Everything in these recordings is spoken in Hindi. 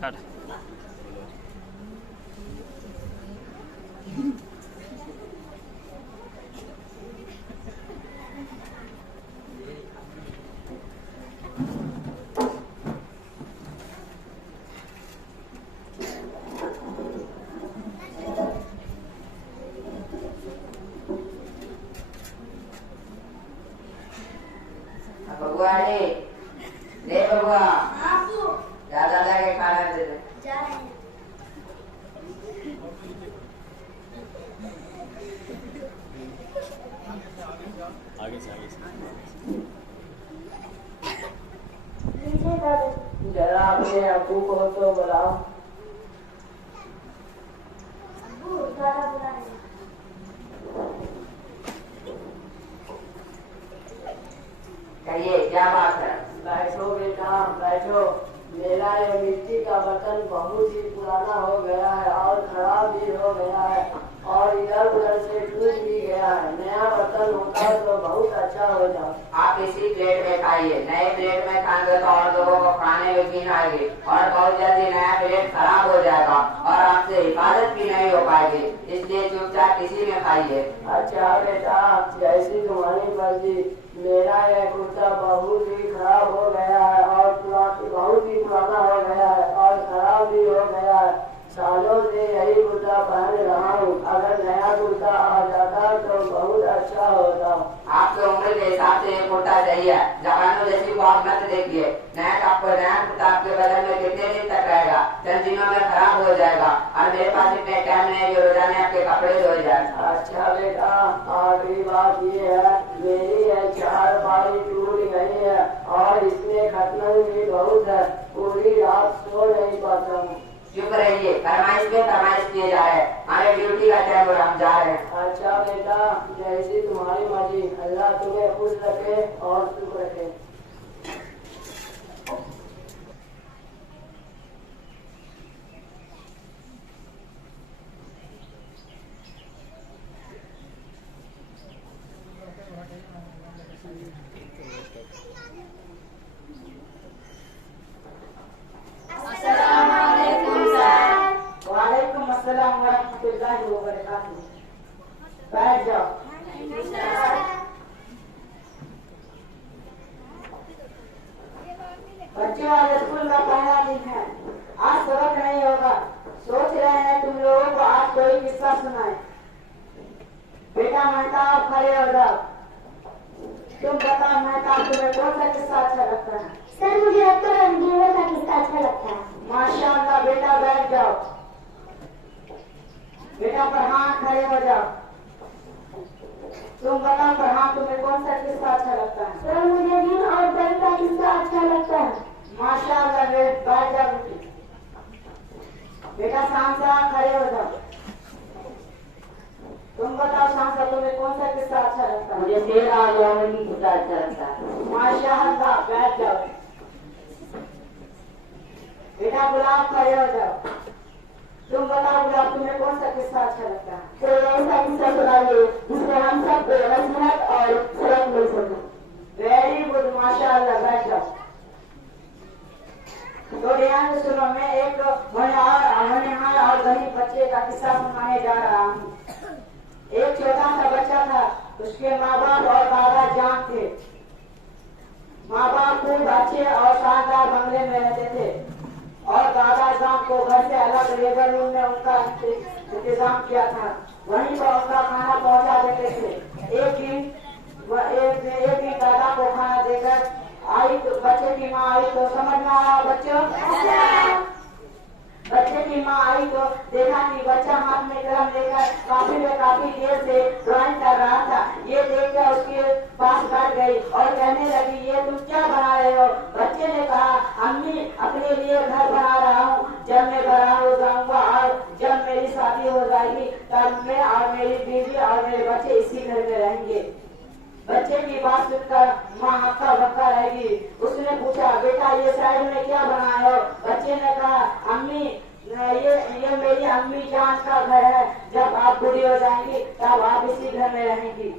स्टार्ट। बबुआ ले बबुआ ज्यादा लगे खाना दे दे। आगे से जरा अपने अबू को तो बुलाओ। कहिए क्या बात है? बैठो बेटा बैठो। मेरा ये मिट्टी का बर्तन बहुत ही पुराना हो गया है और खराब भी हो गया है और इधर उधर से टूट भी गया है। नया बर्तन होता तो बहुत अच्छा हो जाता। आप इसी प्लेट में खाइए, नए प्लेट में खाएंगे तो और लोगों को खाने में भी आएगी और बहुत जल्दी नया प्लेट खराब हो जाएगा और आपसे हिफाजत भी नहीं हो पाएगी, इसलिए चुपचाप इसी में खाइए। अच्छा बेटा जैसी तुम्हारी मर्जी। मेरा यह कुर्ता बहुत ही खराब हो गया है और बहुत ही पुराना हो गया है और खराब भी हो गया है। सालों से यही कुर्ता पहन रहा हूँ। अगर नया कुर्ता आ जाता तो बहुत अच्छा होता। आपके उम्र के हिसाब से ये कुर्ता चाहिए, जवानों जैसी को आप मत देखिए। नया कुर्ता आपके बदन में कितने दिन तक रहेगा? चंद दिनों में खराब हो जाएगा और मेरे पास इतने टाइम नहीं जो रोजाना आपके कपड़े धोए जाए। अच्छा बेटा आखिरी बात ये है, मेरी यह 4 बारी टूट गई है और इसमें खतरन भी बहुत है। पूरी रात सो नहीं पाता हूँ। चुप रहिए, फरमाइश पे फरमाइश किए जा रहे हैं। हमारे ड्यूटी का टाइम और हम जा रहे हैं। अच्छा बेटा जैसी तुम्हारी मर्जी। अल्लाह तुम्हें खुश रखे और सुख रखे। वालेकुम अस्सलाम वरहमतुल्लाहि वबरकातुहू। बैठ जाओ। बच्चों आज स्कूल का पहला दिन है, आज सबक नहीं होगा। सोच रहे हैं तुम लोगों को आज कोई किस्सा सुनाए। बेटा महताब खड़े हो जाओ। तुम बताओ महताब तुम्हें कौन सा किस्सा अच्छा लगता है? सर मुझे डॉक्टर रंगीला का किस्सा अच्छा लगता है। माशाअल्लाह बेटा बैठ जाओ। बेटा फरहान खड़े हो जाओ। तुम बताओ फरहान तुम्हें कौन सा किस्सा अच्छा लगता है? सर मुझे दिन और दर्द का किस्सा अच्छा लगता है। माशाअल्लाह बैठ जाओ बेटी। बेटा शामसा खड़े हो जाओ। तुम बताओ शामसा तुम्हें कौन सा किस्सा अच्छा लगता है? मुझे शेर और यामन की किस्सा अच्छा लगता है। माशाअल्लाह बैठ जाओ। बेटा गुलाब खड़े हो जाओ। तुम बताओ गुलाब तुम्हें कौन सा किस्सा अच्छा लगता है? तो ऐसा किस्सा सुनाइए जिसमें हम सब नसीहत और सबक मिल सके। वेरी गुड माशाअल्लाह बैठ जाओ। तो ध्यान से सुनो, मैं एक होनहार और गरीब बच्चे का किस्सा सुनाने जा रहा हूँ। एक छोटा सा बच्चा था, उसके माँ बाप और दादा जान थे। माँ बाप खूब अच्छे और शानदार बंगले में रहते थे और दादा जान को घर से अलग लेबर रूम में उनका इंतजाम किया था। वहीं पर उनका खाना पहुंचा देते थे। एक दिन दादा को खाना देकर आई तो बच्चे की माँ आई तो समझ में आया बच्चों। बच्चे की माँ आई तो देखा कि बच्चा हाथ में कलम लेकर काफी देर से ड्राइंग कर रहा था। ये देखकर उसके पास बैठ गई और कहने लगी ये तुम क्या बना रहे हो? बच्चे ने कहा अम्मी अपने लिए घर बना रहा हूँ। जब मैं बड़ा हो जाऊंगा और जब मेरी शादी हो जाएगी तब मैं और मेरी बीवी और मेरे बच्चे इसी घर में रहेंगे। बच्चे की बात सुनकर माँ हक्का बक्का रहेगी। उसने पूछा बेटा ये साइड में क्या बनाए हो? बच्चे ने कहा अम्मी ये मेरी अम्मी जान का घर है। जब आप बूढ़ी हो जाएंगी तब आप इसी घर में रहेंगी।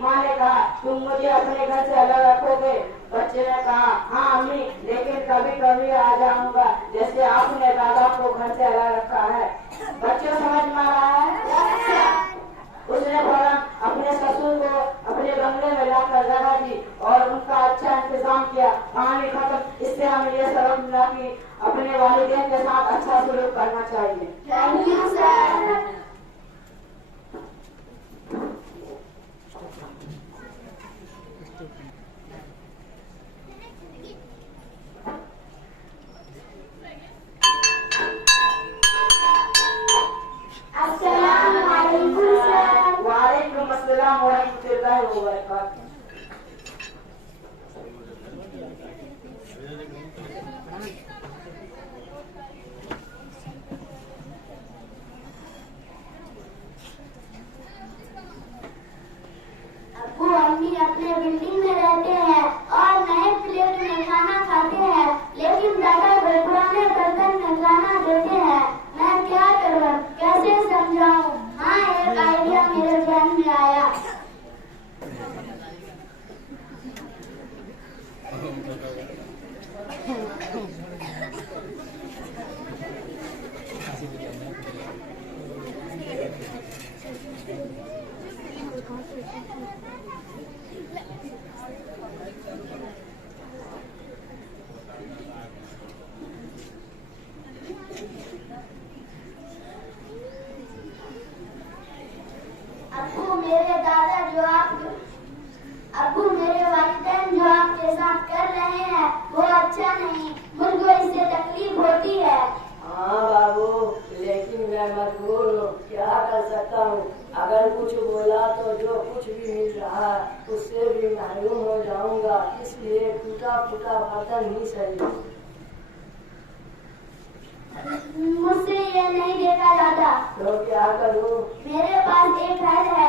माँ ने कहा तुम मुझे अपने घर से अलग रखोगे? बच्चे ने कहा हाँ अम्मी, लेकिन कभी कभी आ जाऊंगा, जैसे आपने दादा को घर से अलग रखा है। बच्चों समझ में आ रहा है? उसने फौरन अपने ससुर को अपने बंगले में लाकर रखा दी और उनका अच्छा इंतजाम किया। कहानी खत्म। इससे हमें ये सबक मिला कि अपने वालिदैन के साथ अच्छा सलूक करना चाहिए। Thank you sir. वालेकुम अस्सलाम व रहमतुल्लाहि व बरकातहू। अब्बू अम्मी अपने बिल्डिंग में रहते हैं और नए प्लेट में खाना खाते हैं, लेकिन दादा पुराने बर्तन में खाना देते हैं। मैं क्या करूं, कैसे समझाऊं? हाँ, एक आइडिया मेरे ध्यान में आया। अब्बू मेरे वालिदैन जो आपके साथ कर रहे हैं वो अच्छा नहीं, मुझको इससे तकलीफ होती है। हाँ बाबू, लेकिन मैं मजबूर हूँ, क्या कर सकता हूँ। अगर कुछ बोला तो जो कुछ भी मिल रहा है उससे भी महरूम हो जाऊंगा, इसलिए टूटा फूटा बर्तन ही सही। मुझसे ये नहीं देखा जाता। तो क्या करूँ? मेरे पास एक हल है।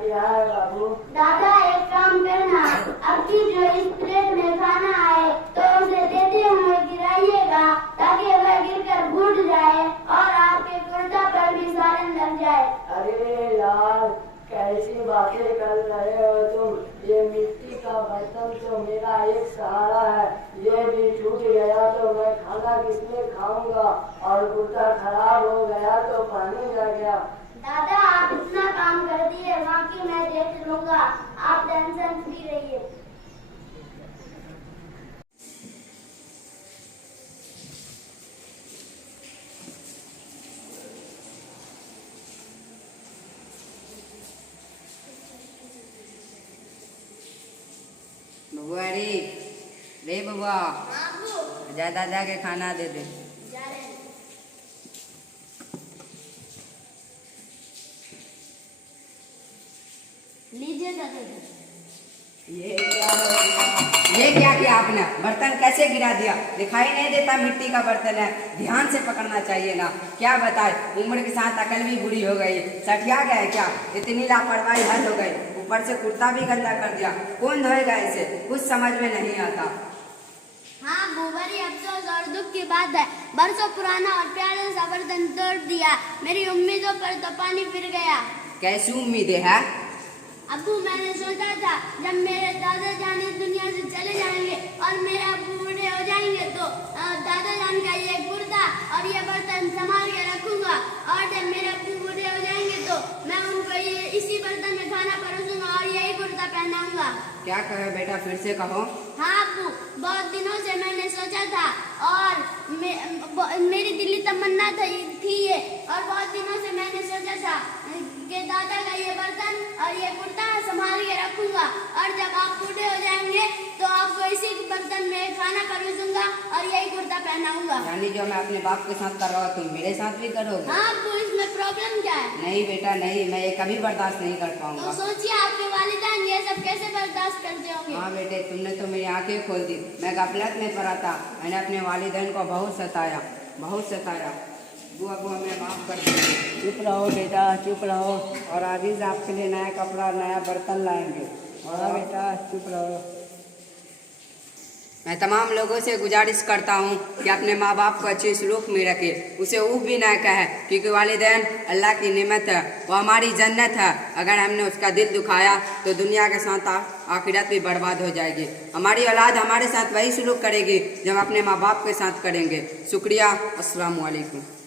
क्या है बाबू? दादा एक काम करना, अब की जो इस प्लेट में खाना आए तो उसे देते हुए गिराइएगा ताकि वह गिरकर फूट जाए और आपके कुर्ता पर भी सालन लग जाए। अरे यार, कैसी बातें कर रहे हो तुम। ये मिट्टी का बर्तन तो मेरा एक सहारा है, ये भी टूट गया तो मैं खाना किसमें खाऊंगा, और कुर्ता खराब हो गया तो पानी जा गया। दादा आप इतना काम कर दिए, बाकी मैं देख लूंगा, आप टेंशन फ्री रहिए। बबुआ रे बबुआ, जा दादा के खाना दे दे। लीजिए दादा। ये क्या किया आपने? बर्तन कैसे गिरा दिया? दिखाई नहीं देता मिट्टी का बर्तन है, ध्यान से पकड़ना चाहिए ना। क्या बताए, उम्र के साथ अकल भी बुरी हो गई, सठिया गए क्या? इतनी लापरवाही हद हो गई, ऊपर से कुर्ता भी गंदा कर दिया। कौन धोएगा इसे? कुछ समझ में नहीं आता। हाँ बड़ी अफसोस और दुख की बात है, बरसों पुराना और प्यारा सा बर्तन तोड़ दिया। मेरी उम्मीदों पर तो पानी फिर गया। कैसी उम्मीदें है? अब्बू मैंने सोचा था जब मेरे दादा जान इस दुनिया से चले जाएंगे और मेरे अब्बू बूढ़े हो जाएंगे तो दादा जान का ये कुर्ता और ये बर्तन संभाल के रखूंगा, और जब मेरे अब्बू बूढ़े हो जाएंगे तो मैं उनको ये इसी बर्तन में खाना परोसूंगा और यही कुर्ता पहनाऊंगा। क्या कहे बेटा, फिर से कहो। हाँ अब्बू, बहुत दिनों से मैंने सोचा था और मेरी दिली तमन्ना थी ये, और बहुत दिनों से मैंने सोचा था कि दादा का ये बर्तन और ये कुर्ता संभाल के रखूंगा, और जब आप बूढ़े हो जाएंगे तो आपको इसी बर्तन में खाना परोसूंगा और यही कुर्ता पहनाऊंगा। यानी जो मैं अपने बाप के साथ कर रहा हूँ तुम मेरे साथ भी करोगे? हाँ अब्बू, इसमें प्रॉब्लम क्या है? नहीं बेटा नहीं, मैं ये कभी बर्दाश्त नहीं कर तो पाऊंगा। सोचिए आपके वालिदैन ये सब कैसे बर्दाश्त करते होंगे। हाँ बेटे, तुमने तो मेरी आंखें खोल दी। मैं गफलत में पड़ा था, मैंने अपने वालिदैन को बहुत सताया। बुआ हमें माफ कर दीजिए। चुप रहो बेटा, चुप रहो। और आजीज आपके लिए नया कपड़ा नया बर्तन लाएंगे। हाँ बेटा, चुप रहो। मैं तमाम लोगों से गुजारिश करता हूँ कि अपने माँ बाप को अच्छे सलूक में रखे, उसे ऊफ भी ना कहे, क्योंकि वालिदैन अल्लाह की नेमत है, वो हमारी जन्नत है। अगर हमने उसका दिल दुखाया तो दुनिया के साथ आखिरत भी बर्बाद हो जाएगी। हमारी औलाद हमारे साथ वही सलूक करेगी जो हम अपने माँ बाप के साथ करेंगे। शुक्रिया। अस्सलामु अलैकुम।